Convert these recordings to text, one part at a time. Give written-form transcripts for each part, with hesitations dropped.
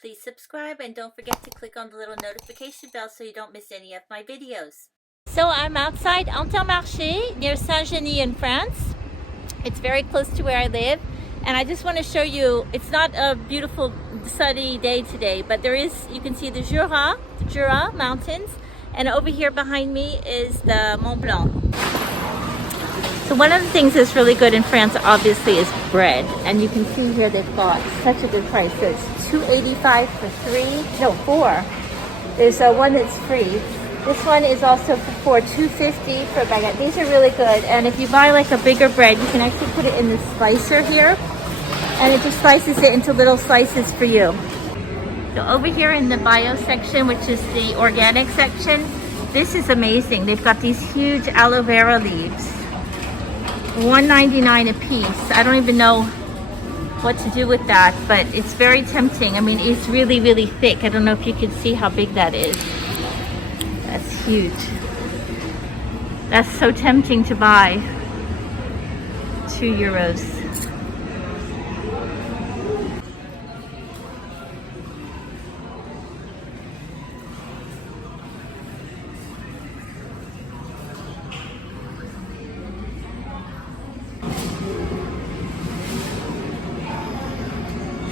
Please subscribe and don't forget to click on the little notification bell so you don't miss any of my videos. So I'm outside Intermarché near St-Genis in France. It's very close to where I live, and I just want to show you, it's not a beautiful sunny day today, but there is, you can see the Jura mountains, and over here behind me is the Mont Blanc. So one of the things that's really good in France obviously is bread, and you can see here they've got such a good price. So it's $2.85 for four. There's one that's free. This one is also for $2.50 for a baguette. These are really good, and if you buy like a bigger bread, you can actually put it in the slicer here, and it just slices it into little slices for you. So over here in the bio section, which is the organic section, this is amazing. They've got these huge aloe vera leaves. $1.99 a piece. I don't even know what to do with that, but it's very tempting. I mean, it's really, really thick. I don't know if you can see how big that is. That's huge. That's so tempting to buy. €2.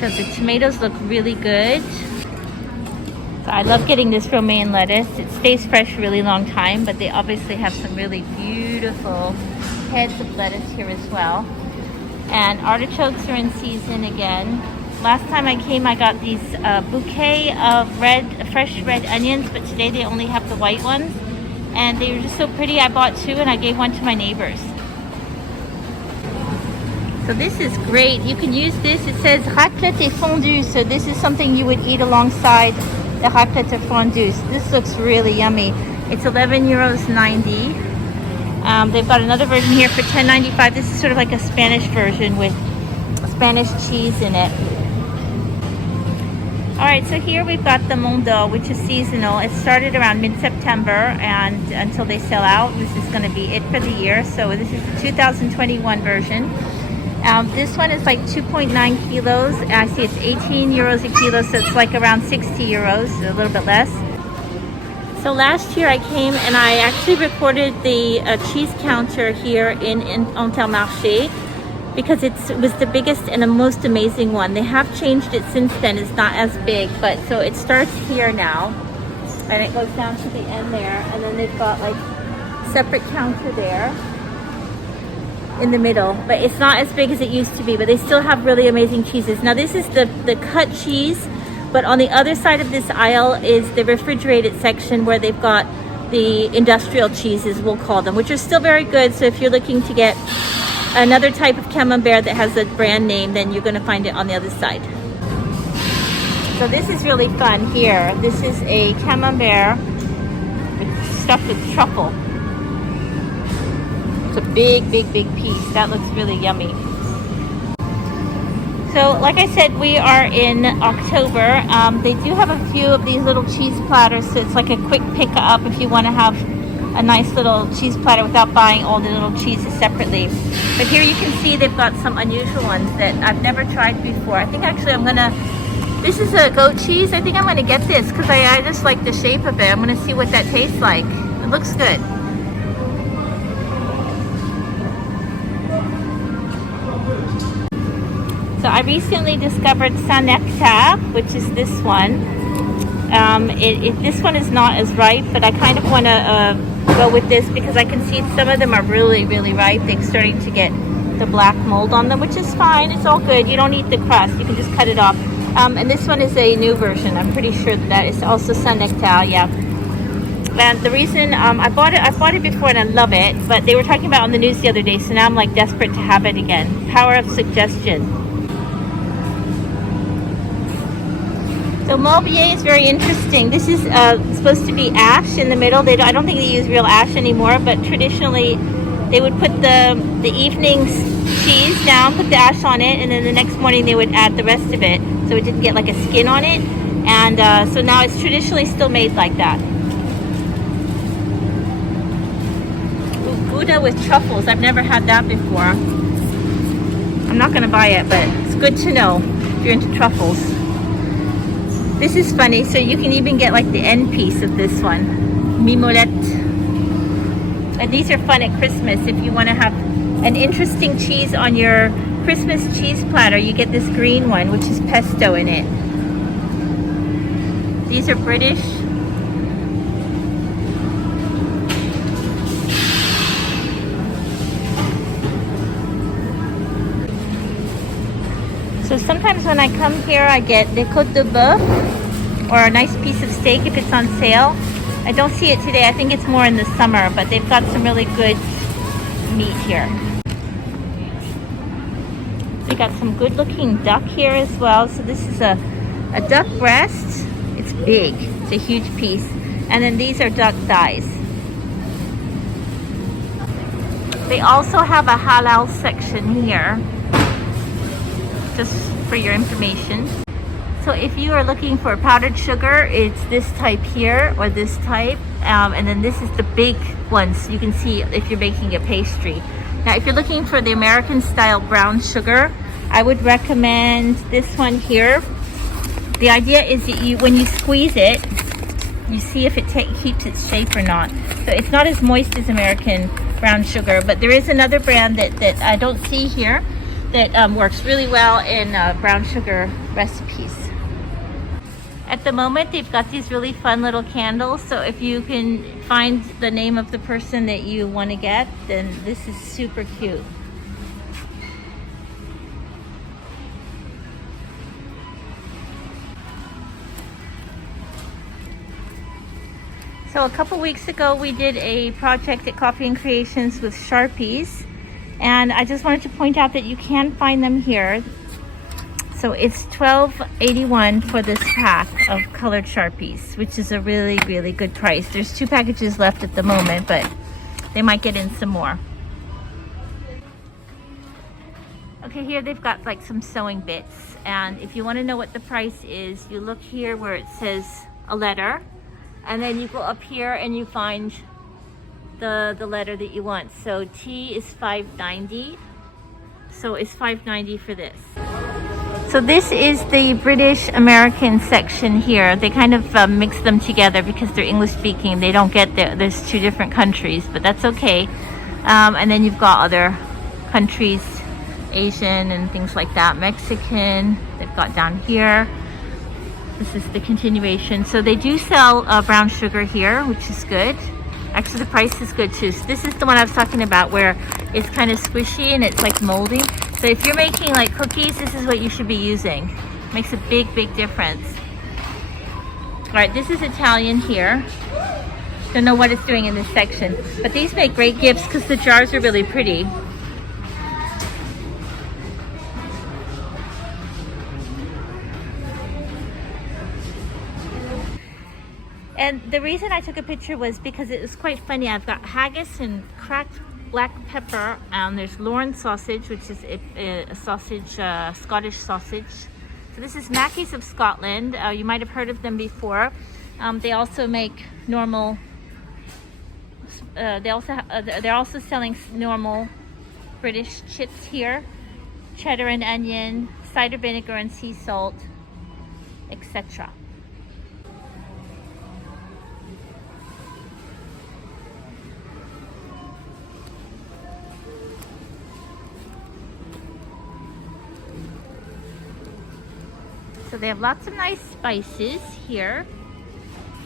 So the tomatoes look really good. So I love getting this romaine lettuce. It stays fresh a really long time, but they obviously have some really beautiful heads of lettuce here as well. And artichokes are in season again. Last time I came, I got these bouquet of fresh red onions, but today they only have the white ones. And they were just so pretty. I bought two and I gave one to my neighbors. So this is great. You can use this. It says raclette et fondue. So this is something you would eat alongside the raclette et fondue. This looks really yummy. It's €11.90. They've got another version here for $10.95. This is sort of like a Spanish version with Spanish cheese in it. All right, so here we've got the Mont Blanc, which is seasonal. It started around mid-September and until they sell out. This is going to be it for the year. So this is the 2021 version. This one is like 2.9 kilos. I see it's €18 a kilo, so it's like around 60 euros, a little bit less. So last year I came and I actually recorded the cheese counter here in Intermarché because it was the biggest and the most amazing one. They have changed it since then. It's not as big, but so it starts here now and it goes down to the end there, and then they've got like separate counter there in the middle, but it's not as big as it used to be, but they still have really amazing cheeses. Now this is the cut cheese, but on the other side of this aisle is the refrigerated section where they've got the industrial cheeses, we'll call them, which are still very good. So if you're looking to get another type of Camembert that has a brand name, then you're going to find it on the other side. So this is really fun here. This is a Camembert stuffed with truffle. A big piece. That looks really yummy. So like I said, we are in October. They do have a few of these little cheese platters, so it's like a quick pick up if you want to have a nice little cheese platter without buying all the little cheeses separately. But here you can see they've got some unusual ones that I've never tried before. I think actually this is a goat cheese. I think I'm gonna get this because I just like the shape of it. I'm gonna see what that tastes like. It looks good. So I recently discovered Saint-Nectar, which is this one. This one is not as ripe, but I kind of want to go with this because I can see some of them are really, really ripe. They're starting to get the black mold on them, which is fine. It's all good. You don't eat the crust. You can just cut it off. And this one is a new version. I'm pretty sure that is also Saint-Nectar, yeah. And the reason I bought it before and I love it, but they were talking about it on the news the other day, so now I'm like desperate to have it again. Power of suggestion. So Morbier is very interesting. This is supposed to be ash in the middle. I don't think they use real ash anymore, but traditionally they would put the evening's cheese down, put the ash on it, and then the next morning they would add the rest of it so it didn't get like a skin on it. And so now it's traditionally still made like that. Gouda with truffles. I've never had that before. I'm not going to buy it, but it's good to know if you're into truffles. This is funny. So you can even get like the end piece of this one, mimolette. And these are fun at Christmas if you want to have an interesting cheese on your Christmas cheese platter. You get this green one, which is pesto in it. These are British. So sometimes when I come here, I get the côte de bœuf or a nice piece of steak if it's on sale. I don't see it today. I think it's more in the summer, but they've got some really good meat here. They got some good looking duck here as well. So this is a duck breast. It's big. It's a huge piece. And then these are duck thighs. They also have a halal section here, just for your information. So if you are looking for powdered sugar, it's this type here or this type. And then this is the big ones. You can see if you're making a pastry. Now, if you're looking for the American style brown sugar, I would recommend this one here. The idea is that when you squeeze it, you see if it keeps its shape or not. So it's not as moist as American brown sugar, but there is another brand that I don't see here that works really well in brown sugar recipes. At the moment, they've got these really fun little candles. So if you can find the name of the person that you want to get, then this is super cute. So a couple weeks ago, we did a project at Coffee and Creations with Sharpies. And I just wanted to point out that you can find them here. So it's $12.81 for this pack of colored Sharpies, which is a really, really good price. There's 2 packages left at the moment, but they might get in some more. Okay, here they've got like some sewing bits. And if you want to know what the price is, you look here where it says a letter. And then you go up here and you find the letter that you want. So T is $5.90. So it's $5.90 for this. So this is the British American section here. They kind of mix them together because they're English speaking. They don't get there. There's 2 different countries, but that's okay. And then you've got other countries, Asian and things like that. Mexican, they've got down here. This is the continuation. So they do sell brown sugar here, which is good. Actually, the price is good too. So this is the one I was talking about where it's kind of squishy and it's like moldy. So if you're making like cookies, this is what you should be using. Makes a big, big difference. All right, this is Italian here. Don't know what it's doing in this section, but these make great gifts because the jars are really pretty. And the reason I took a picture was because it was quite funny. I've got haggis and cracked black pepper. There's Lorne sausage, which is a sausage, Scottish sausage. So this is Mackey's of Scotland. You might have heard of them before. They also make normal. They're also selling normal British chips here, cheddar and onion, cider vinegar and sea salt, etc. So they have lots of nice spices here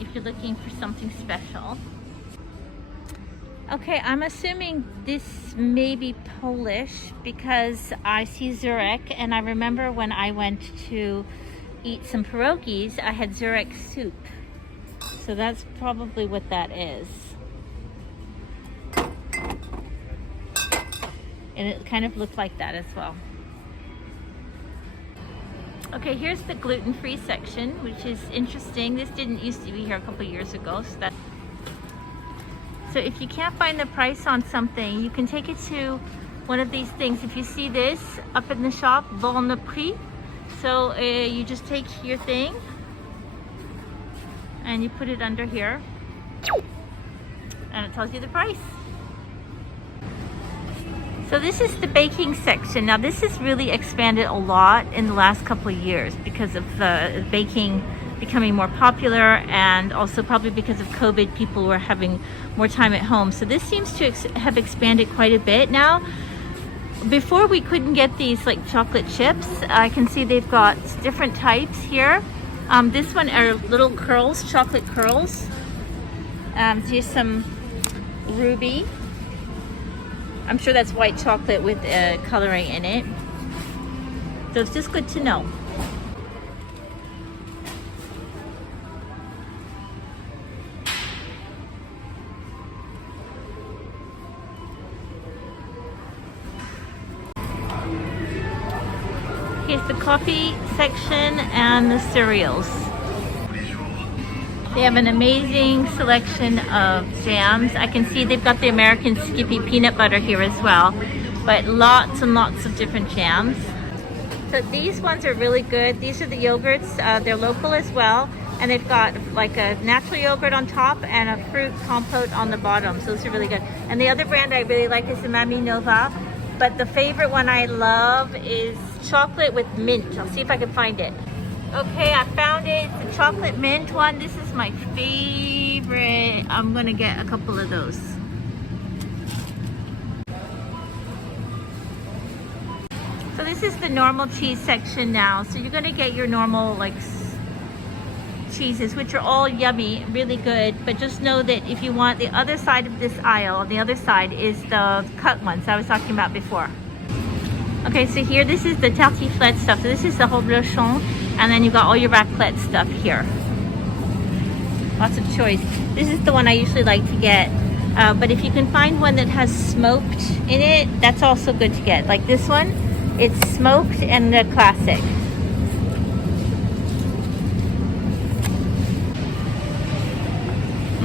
if you're looking for something special. Okay, I'm assuming this may be Polish because I see Zurich, and I remember when I went to eat some pierogies, I had Zurich soup. So that's probably what that is. And it kind of looked like that as well. Okay, here's the gluten-free section, which is interesting. This didn't used to be here a couple years ago. So if you can't find the price on something, you can take it to one of these things. If you see this up in the shop, bon le prix. So you just take your thing and you put it under here and it tells you the price. So this is the baking section. Now this has really expanded a lot in the last couple of years because of baking becoming more popular, and also probably because of COVID, people were having more time at home. So this seems to have expanded quite a bit now. Before, we couldn't get these like chocolate chips. I can see they've got different types here. This one are little curls, chocolate curls. Here's some ruby. I'm sure that's white chocolate with coloring in it. So it's just good to know. Here's the coffee section and the cereals. They have an amazing selection of jams. I can see they've got the American Skippy peanut butter here as well, but lots and lots of different jams. So these ones are really good. These are the yogurts. They're local as well, and they've got like a natural yogurt on top and a fruit compote on the bottom. So those are really good. And the other brand I really like is the Mami Nova, but the favorite one I love is chocolate with mint. I'll see if I can find it. Okay, I found it. It's the chocolate mint one. This is my favorite. I'm gonna get a couple of those. So this is the normal cheese section now. So you're gonna get your normal like cheeses, which are all yummy, really good. But just know that if you want the other side of this aisle, on the other side is the cut ones I was talking about before. Okay, so here, this is the tartiflette stuff. So this is the reblochon, and then you've got all your raclette stuff here. Lots of choice. This is the one I usually like to get. But if you can find one that has smoked in it, that's also good to get. Like this one, it's smoked and the classic.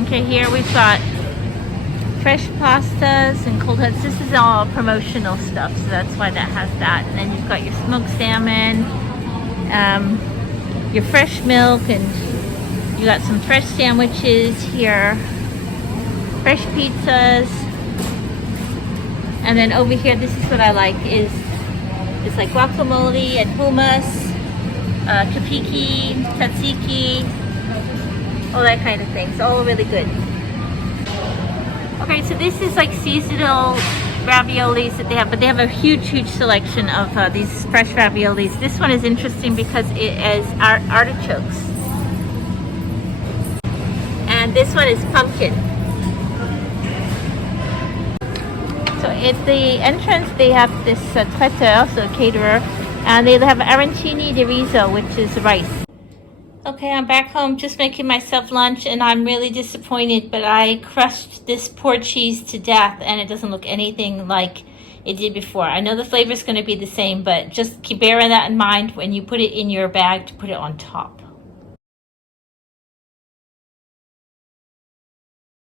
Okay, here we've got fresh pastas and cold cuts. This is all promotional stuff, so that's why that has that. And then you've got your smoked salmon, your fresh milk, and you got some fresh sandwiches here, fresh pizzas. And then over here, this is what I like, is it's like guacamole and hummus, kapiki, tzatziki, all that kind of thing. It's all really good. Okay, so this is like seasonal raviolis that they have, but they have a huge selection of these fresh raviolis. This one is interesting because it is artichokes. And this one is pumpkin. So at the entrance, they have this traiteur, so caterer, and they have arancini de riso, which is rice. Okay, I'm back home just making myself lunch, and I'm really disappointed, but I crushed this poor cheese to death and it doesn't look anything like it did before. I know the flavor is going to be the same, but just keep bearing that in mind when you put it in your bag to put it on top.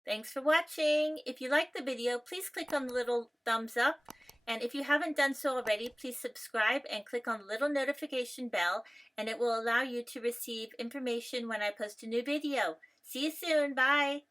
Thanks for watching. If you liked the video, please click on the little thumbs up. And if you haven't done so already, please subscribe and click on the little notification bell, and it will allow you to receive information when I post a new video. See you soon. Bye.